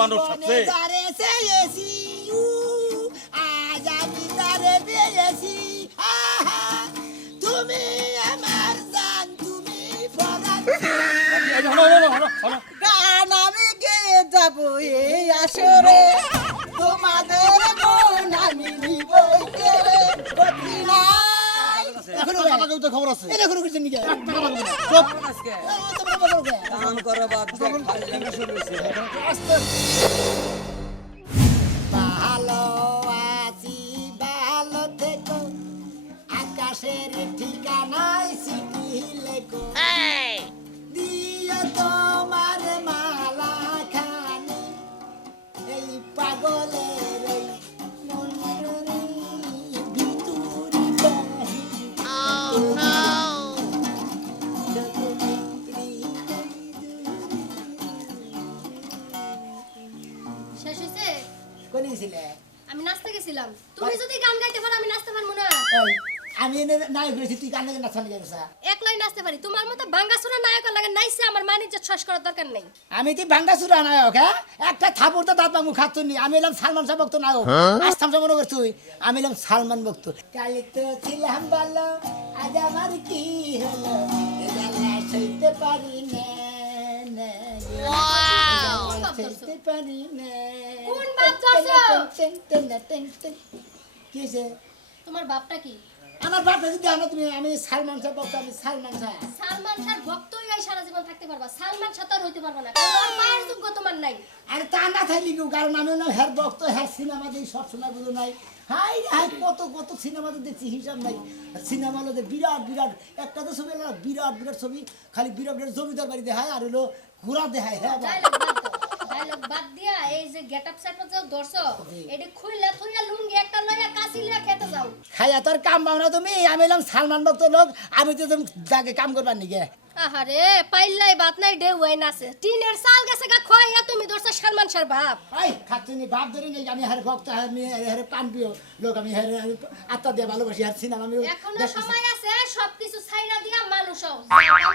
মানুষ আছে। তুমি আমার জান তুমি। গান আমি গেয়ে যাব এই আসরে। তো খবর আছে। এটা কোনো কিছু নিকে চুপ। তোমরা বলো করো বাদ খালি শুরু হয়েছে ভালো আছি ভালো থেকো। আকাশের ঠিকানায় সিটি লেখো। দিও তোমার মালা খানি এই পাগলের আমি এনে নাই করেছি তুই কানে নাচানি গেছা একলাই নাচতে পারি তোমার মতো বাঙ্গাসুরা নায়কের লাগে নাইছে আমার মানিজ্য শ্বাস করার দরকার নেই আমি নায়ক হ্যাঁ একটা থাপুর তো দাঁত বাঙ্গু খাচ্ছ নি আমি এলাম সালমান শাহ ভক্ত নায়ক আসতাম মনে তুই আমি এলাম সালমান ভক্ত কালি তো ছিলাম ভালো আজ আমার কি হলো জ্বালা সইতে পারি না না, এ জ্বালা সইতে পারি না কোন বাপ ধরছো? Ten, ten, ten, ten. কি তোমার বাপটা কি আমার বাপ যদি জানো তুমি আমি সালমান শাহ ভক্ত আমি সালমান শাহ সালমান শাহ ভক্ত হয়ে সারা জীবন থাকতে পারবা। সালমান শাহ তো আর হইতে পারবা না ওর মায়ের যোগ্য তোমার নাই। আরে তা না থাকলি কেউ কারণ আমি না হ্যার ভক্ত হ্যার সিনেমা দেখি সবসময় বুঝো নাই। হাই হাই কত কত সিনেমাতে দেখছি হিসাব নাই। সিনেমা হলো যে বিরাট বিরাট একটা তো ছবি বিরাট বিরাট ছবি। খালি বিরাট বিরাট জমিদার বাড়ি দেখায় আর হলো ঘোরা দেখায় হ্যাঁ বাদ দিয়া এই যে গেট আপ সেট যে ধরছো এডি খুইলা থুইলা লুঙ্গি একটা লইয়া কাশি লইয়া খেতে যাও। খাইয়া তোর কাম পাও না তুমি আমি এলাম সালমান ভক্ত লোক আমি তো তুমি যাকে কাম করবার নিগে। আহারে পাইলাই বাত নাই ডে ওয়াই নাছে টিনের সাল গেছে গা খোয়া তুমি ধরছো সালমান শাহর বাপ। এই খাচ্ছি বাপ ধরে নেই আমি হ্যার ভক্ত আমি প্রিয় লোক আমি হ্যার আত্মা দিয়ে ভালোবাসি আর সিনেমা আমি এখনও সময় আছে সবকিছু ছাইরা দিয়া মানুষ হও।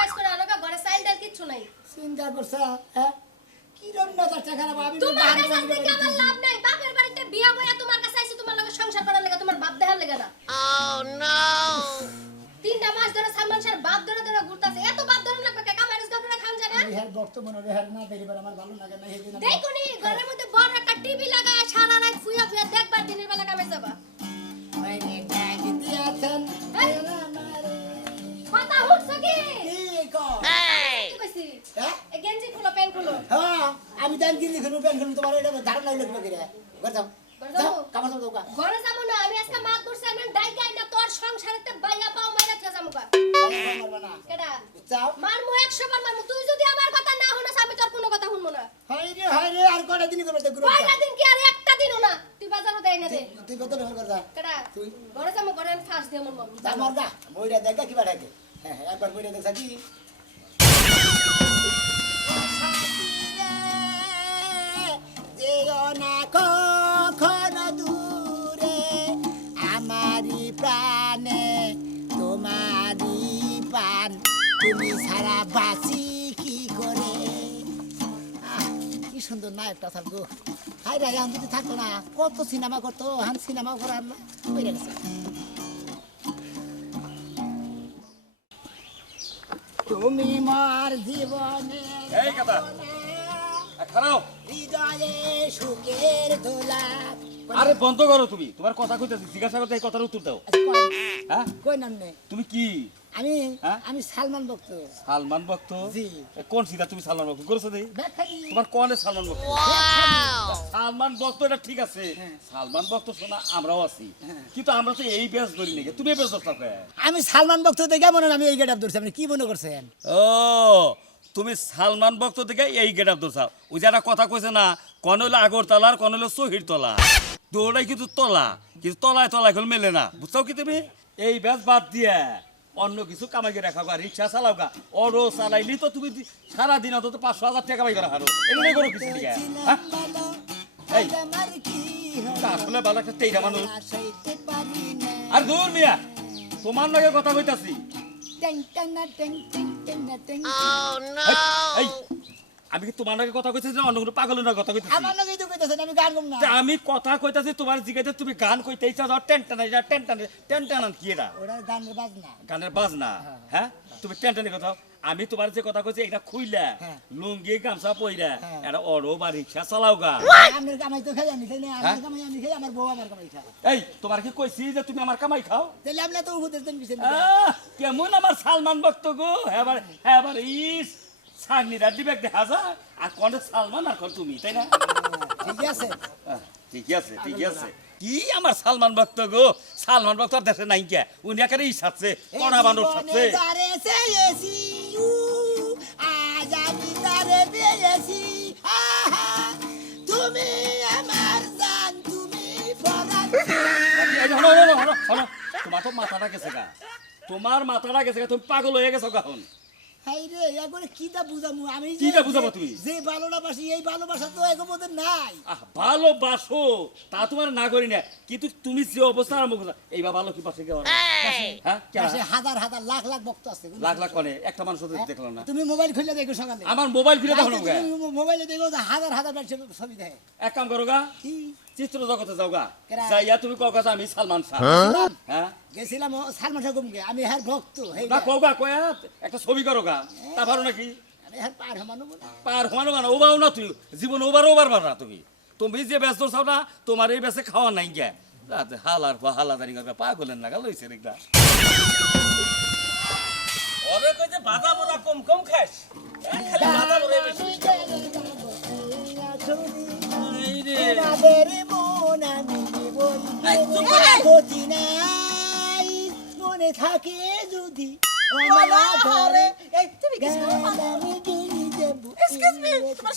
কাজ করে আলোকা ঘরে ডাল কিচ্ছু নাই। চিন্তা করছা হ্যাঁ? কিরম মেজাজ খারাপ আমি তোমার কাছে বাহার থেকে আমার লাভ নাই। বাপের বাড়িতে বিয়া বইয়া তোমার কাছে আইছে তোমার লগে সংসার করার লাগে তোমার বাপ দেখার লাগে না। তিনটা মাস ধরে সালমান বাপ ধরে ধরে ঘুরতাছে। এত বাপ ধরে লাগবে কে? খান বর্তমানে না? দেখবার আমার ভালো লাগে না এই দিন দেখুনি ঘরের মধ্যে বড় একটা টিভি লাগায় সারা রাত ফুয়া ফুয়া দেখবার দিনের বেলা কামে যাবা। ওই রে ডাক দিয়াছেন কথা উঠছ কি? কি কও? কি কইছি হ্যাঁ? এই গেঞ্জি খুলো প্যান্ট খুলো। হ্যাঁ, আমি জানি কি লিখুন প্যান খুলুন তোমার এটা ধারণা লিখবে কি রে ঘর যাও। যাও? কাপড় সব দোকা ঘরে যাব না আমি আজকে আমি ডাই গাই না তোর সংসারেতে বাইয়া পাও যাব মারবা না। কেডা? যাও। মারমু একশো বার মারমু তুই যদি আমার কথা না আমি তোর কোনো কথা শুনব না। হাই রে হাই রে আর দিন দিন কি আর একটা দিনও না? তুই বাজারও দেয় না দে তুই ব্যবহার কর যা কেডা? তুই? ঘরে যাব ঘরে আমি ফাঁস দিয়ে মন যা মার যা মইরা দেখা কি বাড়াকে হ্যাঁ, একবার মইরা দেখা কি না কখনো দূরে আমারি প্রাণে তোমারি পান। তুমি সারা বাঁচি কি করে? কি সুন্দর নায়কটা থাকব হাই রে এখন যদি থাকতো না। কত সিনেমা করতো সিনেমা করার না তুমি মার জীবনে খারাপ হৃদয়ে সুখের দোলা আরে বন্ধ করো তুমি। তোমার কথা কইতেছি জিজ্ঞাসা করতে এই কথার উত্তর দাও। আচ্ছা, হ্যাঁ? কই নাম নে? তুমি কি? আমি হ্যাঁ? আমি সালমান ভক্ত। সালমান ভক্ত? জি। কোন সিধা তুমি সালমান ভক্ত? করেছ দেই। তোমার কনে সালমান ভক্ত? সালমান ভক্ত এটা ঠিক আছে। সালমান ভক্ত শোনা আমরাও আছি। কিন্তু আমরা তো এই বেশ ধরি নাকি তুমি বেশ ধরছো আমি সালমান ভক্ত দেখে মনে আমি এই গেট আপ ধরছি। আপনি কি মনে করছেন? ও তুমি সালমান ভক্ত থেকে এই গেট আপ দোসাও ওই যে একটা কথা কইছে না, কোন হলো আগরতলা আর কোন হলো সহির তলা। দৌড়াই কিন্তু তলা, কিন্তু তলায় তলায় এখন মেলে না। বুঝছ কি তুমি? এই ব্যাস বাদ দিয়ে। অন্য কিছু কামাই রাখা গা, রিক্সা চালাও গা। অটো চালাইলি তো তুমি সারাদিন তো পাঁচশো হাজার টাকা কামাই করা হারো। এগুলো করো কিছু দিকে হ্যাঁ? আসলে ভালো একটা তেইরা মানুষ। আর দূর মিয়া, তোমার লগে কথা কইতাছি। এই আমি কি তোমার নাকি কথা কইতেছি না? অন্য কোনো পাগলের কথা কইতেছি? আমার নাকি তো কইতেছেন আমি গান গাম না। আমি কথা কইতাছি তোমার জিগাইতে তুমি গান কইতে ইচ্ছা যাও টেন টানা যা টেন টানা টেন টানা কি এটা? গানের বাজনা। গানের বাজনা হ্যাঁ। তুমি টেন কথা আমি তোমার যে কথা কইছি এটা খুইলা। হ্যাঁ। লুঙ্গি গামছা পইরা। হ্যাঁ। এটা অড়ো বা রিক্সা চালাও গা আমি কামাই তো খাই আমি খাই না হ্যাঁ? আমার কামাই আমি খাই আমার বউ আমার কামাই খায়। এই তোমার কি কইছি যে তুমি আমার কামাই খাও? তাহলে আপনি তো উপদেশ দেন কিছু কেমন আমার সালমান ভক্ত গো? এবার এবার ইস সাগনিরা দিবে দেখা যায়। আর কোনে সালমান আর কোন তুমি তাই না? ঠিক আছে। ঠিক আছে ঠিক আছে। কি আমার সালমান ভক্ত গো? সালমান ভক্ত আর দেশে নাই কে? উনি একেবারে ইসাচ্ছে কড়া বানর সাথে তোমার মাথাটা গেছে গা। তোমার মাথাটা গেছে গা তুমি পাগল হয়ে গেছো গাহন হাই রে একবারে কিটা বুঝামু? আমি কিটা বুঝাবো তুমি? যে ভালোটা এই ভালোবাসা তো এগো নাই। আহ ভালোবাসো তা তোমার না করি না। কিন্তু তুমি যে অবস্থা আরম্ভ করছ এইবার ভালো কি পাশে গেও হ্যাঁ? পাশে হাজার হাজার লাখ লাখ ভক্ত আছে লাখ লাখ কনে একটা মানুষ তো দেখলাম না। তুমি মোবাইল খুলে দেখো সকালে। আমার মোবাইল ফিরে দেখো না তুমি মোবাইলে দেখো যে হাজার হাজার ছবি দেখে। এক কাম করো গা। কি? চিত্র জগতে যাও গা যাইয়া তুমি কও গা আমি সালমান শাহ। হ্যাঁ? গেছিলাম সালমান শাহ গুমকে আমি হার ভক্ত না কও গা কয়া একটা ছবি করো গা। তা পারো নাকি? পার হমানো গানো ওবাও না তুই জীবন ওবার ওবার পার না তুমি। তুমি যে ব্যস্ত চাও না তোমার এই বেসে খাওয়া নাই গে হালার পা হালা দাঁড়ি করবে পাগলের নাগাল হয়েছে একটা ওরে কই যে বাদা কম কম খাস খালি বাদা বড়া বেশি। আমি এই, চুপ বলি করে। গতি নাই মনে থাকে যদি আরে, এই তুমি কিছু করো না। আমি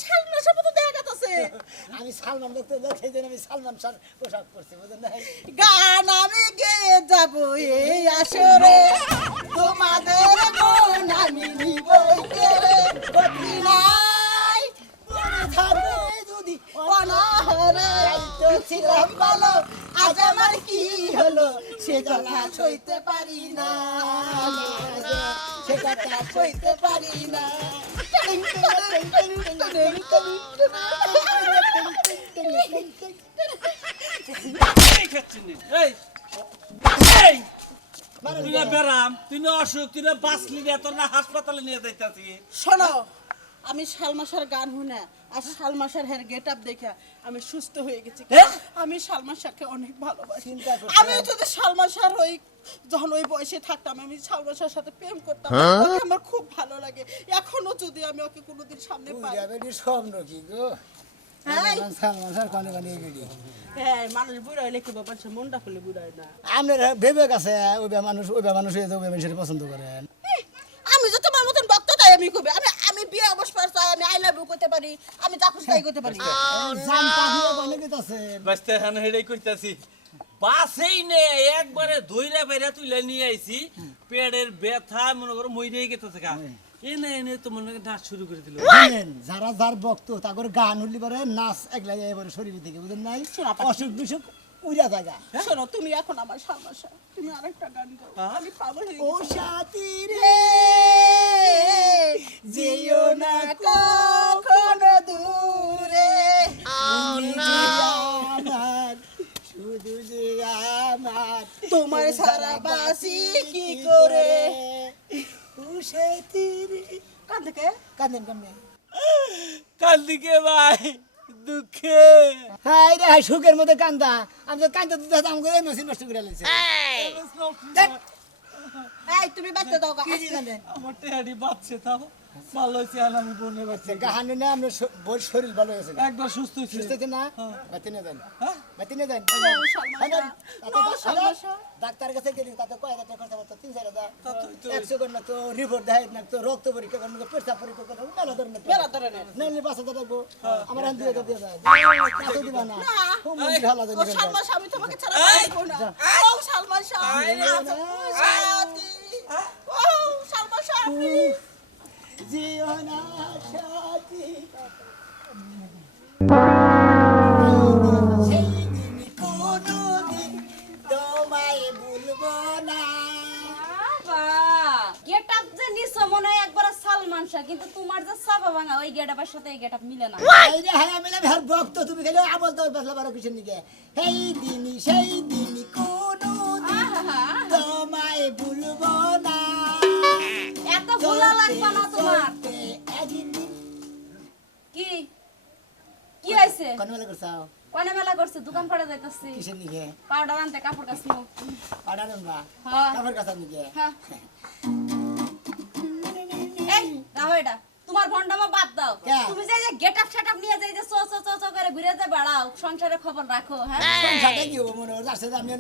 সালমান শাহ মতো দেখা যাচ্ছে। আমি সালমান দেখতে দেখে আমি সালমান শাহ পোশাক করছি বুঝলেন গান আমি গেয়ে যাব এই আসরে ছিলাম ভালো আজ আমার কি হলো? সে কথা সইতে পারি না। সে কথা সইতে পারি না। তুই না বেরাম তুই না অসুখ তুই না বাঁচলি না তোর না হাসপাতালে নিয়ে যাইতাছি। শোনো আমি সালমাসার গান শুনে আর সালমাসার হের গেট আপ দেখে আমি সুস্থ হয়ে গেছি। হ্যাঁ? আমি সালমাসাকে অনেক ভালোবাসি। আমি যদি সালমাসার ওই যখন ওই বয়সে থাকতাম আমি সালমাসার সাথে প্রেম করতাম আমার খুব ভালো লাগে। এখনও যদি আমি ওকে কোনোদিন সামনে পাই স্বপ্ন কি গো? হ্যাঁ? হ্যাঁ হয় আপনার ভেবে গেছে ওই মানুষ ওই মানুষ হয়ে পছন্দ করেন আমি যে তোমার মতন ভক্ত তাই আমি কবে আমি আমি বিয়ে অবসর চাই আমি আই লাভ ইউ করতে পারি আমি যা খুশি তাই করতে পারি। জান পাখিও বলে দিতেছে বাঁচতে হান হেডেই কইতাছি বাসেই নে একবারে ধইরা বেরা তুইলে নিয়ে আইছি পেটের ব্যথা মনে করো মইরেই গেতেছে গা। এনে এনে তো মনে হয় নাচ শুরু করে দিল। যারা যার ভক্ত তাদের গান হলি পারে নাচ একলা যায় এবারে শরীর থেকে বুঝেন নাই? অসুখ বিসুখ উড়া জায়গা। শোনো তুমি এখন আমার সালমাসা তুমি আরেকটা গান গাও। আমি পাগল হয়ে ও। সাথী রে যেও না কখনো দূরে। আমার শুধু যে আমার তোমার সারা বাসি কি করে? ও সাথী রে কান থেকে? কাঁদেন কামনে কাল দিকে ভাই। দুঃখে। হাই রে হাই সুখের মধ্যে কান্দা। আমি তো কান্দা দিতে আমাকে এই মেশিন নষ্ট করে লাগছে এই! তুমি বাচ্চা দাও গা কি দিয়ে আমার বাচ্চে তাও ভালো হয়েছে আর আমি বনে বাচ্চা। গাহানি না বই শরীর ভালো হয়েছে একবার সুস্থ হয়েছে। সুস্থ না? বাতি নিয়ে দেন। হ্যাঁ? বাতি দেন। No. No, Salman Shah. Doctor কাছে গেলি তাতে কয় হাজার টাকা খরচা করতো তিন চার হাজার তাতেই তো। একশো করে না তো রিপোর্ট দেয় না তো রক্ত পরীক্ষা করে না পেশা পরীক্ষা করে না মেলা ধরনের মেলা ধরনের। নাইলে পাঁচ হাজার রাখব। আমার হান হাজার দিয়ে যায় পাঁচশো দিবা না। খুব হালা ও দেন সালমান আমি তোমাকে ছাড়া পারব না। ও সালমান শাহ, আচ্ছা, ও শাহ, please। জিও না সাথী ভুলবো না যে নিছো মনে হয় একবার সালমান শাহ কিন্তু তোমার যে সাবা ভাঙা ওই গেটাপের সাথে এই মিলে না। এই রে হ্যাঁ আমি হ্যাঁ ভক্ত তুমি খালি আবল তো বেসলা বারো কিসের নিকে সেই দিনই সেই দিনই কোনো তোমায় ভুলবো না। এত ভোলা লাগবে না তোমার। কি? কি হয়েছে? কোন বেলা করছাও কনে মেলা করছে? দোকান পড়ে যাইতাছি। কিসের নিকে পাউডার আনতে কাপড় কাচমু আনবা? হ্যাঁ। আমার কাছে নিকে হ্যাঁ। এটা? তোমার ভন্ডামা বাদ দাও। তুমি যে গেটআপ সেটআপ নিয়ে যাই যে চো চো চো করে ঘুরে যে বেড়াও সংসারের খবর রাখো হ্যাঁ? সংসারটা কি হব মনে হচ্ছে আসলে আমি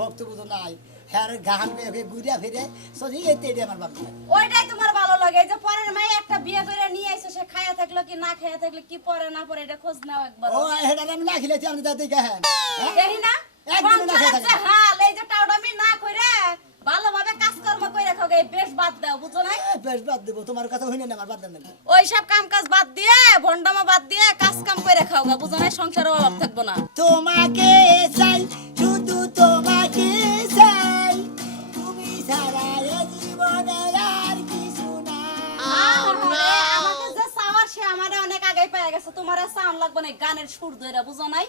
ভক্ত বুঝো নাই। হ্যাঁ গাহান ঘুরিয়া ফিরে সরি এতে আমার বাপ ওইটাই তোমার ভালো লাগে। এই যে পরের মাই একটা বিয়ে করে নিয়ে আইছে সে খায়া থাকল কি না খায়া থাকলে কি পরে না পরে এটা খোঁজ নাও একবার। ও হেটা আমি না খেলেছি আমি তাতে গাহান দেখি না? একদিনও না খেয়ে সংসারের যে থাকে। হাল এই যে টাউডামি না কইরে ভালোভাবে কাজকর্ম করে রাখো এই বেশ বাদ দাও বুঝো নাই? বেশ বাদ দেবো তোমার কথা হইনে না আমার বাদ দেন ওই সব কাম কাজ বাদ দিয়ে ভন্ডামা বাদ দিয়ে কাজ কাম করে রাখাও বুঝো নাই? সংসারে অভাব থাকব না। তোমাকে চাই গেছে তোমার সাউন্ড লাগবে না গানের সুর ধরে বুঝো নাই?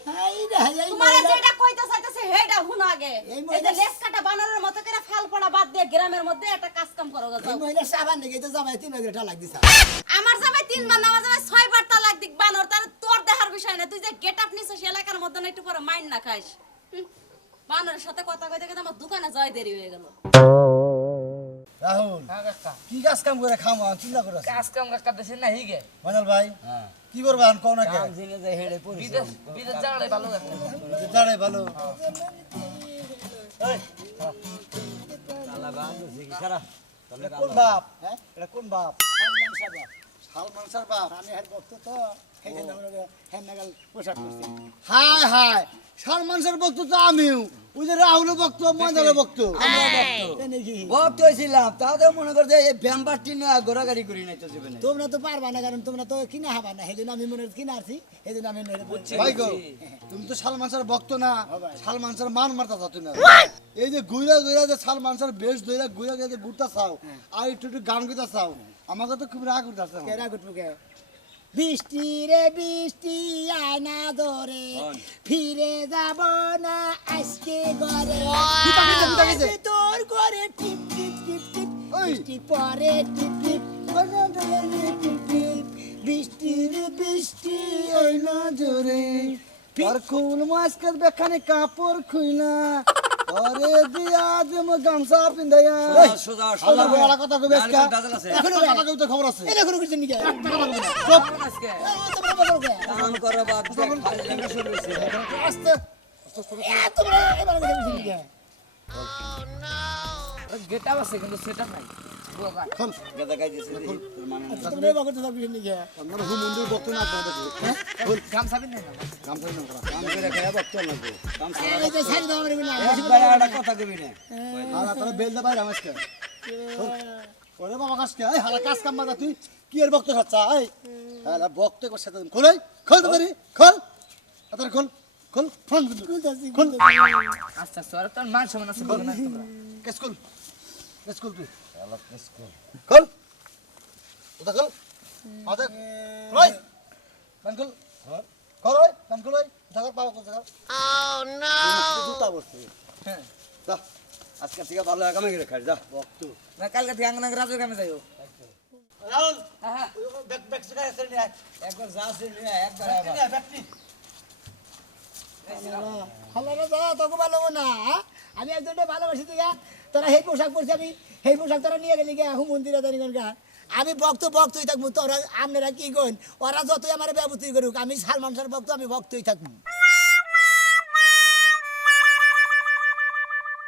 তোমার যেটা কইতে চাইতেছে হেটা হুন আগে। এই যে লেস কাটা বানরের মতো করে ফাল পড়া বাদ দিয়ে গ্রামের মধ্যে একটা কাজ কাম করো গা এই মহিলা সাবান নাকি তো জামাই তিন ঘণ্টা লাগতেছে আমার জামাই তিনবার না আমার জামাই ছয়বার তালাক দিক বানর তার তোর দেখার বিষয় না। তুই যে গেট আপ নিছিস এলাকার মধ্যে না একটু পরে মাইন্ড না খাইস বানরের সাথে কথা কইতে কইতে আমার দোকানে যাই দেরি হয়ে গেল। কি কাজ কাম করে খাম চিন্তা করে কাজ কাম কাজ করতেছে না হিগে মঞ্জল ভাই কি করবা কোন না কে? বিদেশ বিদেশ যাওয়াটাই ভালো একটা দাঁড়াই ভালো। এটা কোন বাপ? হ্যাঁ? এটা কোন বাপ? সালমান সাহেব সালমান বাপ। আমি হার ভক্ত তো। সেই জন্য আমরা হ্যাঁ নাগাল পোশাক করছি হাই হাই সালমান স্যার ভক্ত তো আমিও। ওই যে রাহুল ভক্ত মঞ্জল ভক্ত ভক্ত হয়েছিলাম তাও মনে করতে এই ব্যাম্পারটি না ঘোরাঘুরি করি নাই তো জীবনে। তোমরা তো পারবা না কারণ তোমরা তো কিনা হবা না। জন্য আমি মনে হয় কিনা আছি জন্য আমি ভাই গো তুমি তো সালমান স্যার ভক্ত না সালমান স্যার মান মারতা চাও তুমি এই যে গুইরা গুইরা যে সালমান স্যার বেশ ধইরা গুইরা গুইরা যে ঘুরতা চাও আর একটু একটু গান গাইতা চাও আমাকে তো খুব রাগ উঠতেছে কেরা গুটবুকে বৃষ্টি রে বৃষ্টি আয়না ধরে ফিরে যাব না আজকে ঘরে। তোর ঘরে টিপ টিপ টিপ টিপ। বৃষ্টি পরে টিপ টিপ। টিপ টিপ বৃষ্টি রে বৃষ্টি আয়না ধরে আর কুল মাস্কের বেখানে কাপড় খুইলা। আরে দিয়া যে মো গামছা পিন্ধাইয়া সোজা সোজা বড় কথা কইবে আজকে। এখনও কথা কইতে খবর আছে। এটা কোনো কিছু নিকে? চুপ। আজকে। কে? কাম করে বাদ দে খালি লাগে শুরু হইছে আস্তে তোমরা এবার গেট আপ আছে কিন্তু সেটা নাই। খোল মানে খোল একবার ওরে বাবা কাজ এই হালা কাজ কাম মাদা তুই কি এর বক্ত খাচ্ছা এই হালা বক্ত কর সাথে খোল এই খোল তাড়াতাড়ি খোল তাড়াতাড়ি খোল খোল ফোন খোল আচ্ছা সর তোর মান সমান আছে বলো না তোমরা কে স্কুল তুই ওটা আদে রই রই রই ঢাকার ও নো জুতা বসছে। হ্যাঁ। যা। আজকে থেকে ভালো খাই। যা না কালকে থেকে আঙ্গনা রাজুর কামে যাইও। রাহুল! হ্যাঁ ব্যাক ব্যাক সেটা এসে নিয়ে আয়। একবার যা আছে নিয়ে একবার আয় ব্যাক নিয়ে ভালো না দাদা তোকে ভালো না? আমি একজনটা ভালোবাসি দিগা তোরা সেই পোশাক পরছি, আমি সেই পোশাক তোরা নিয়ে গেলি গা হুম মন্দিরে জানি গা। আমি ভক্ত, ভক্তই থাকব, তোরা, আপনারা কি কইন ওরা যতই আমার ব্যবস্থা করুক, আমি সালমান শাহর ভক্ত, আমি ভক্তই থাকব।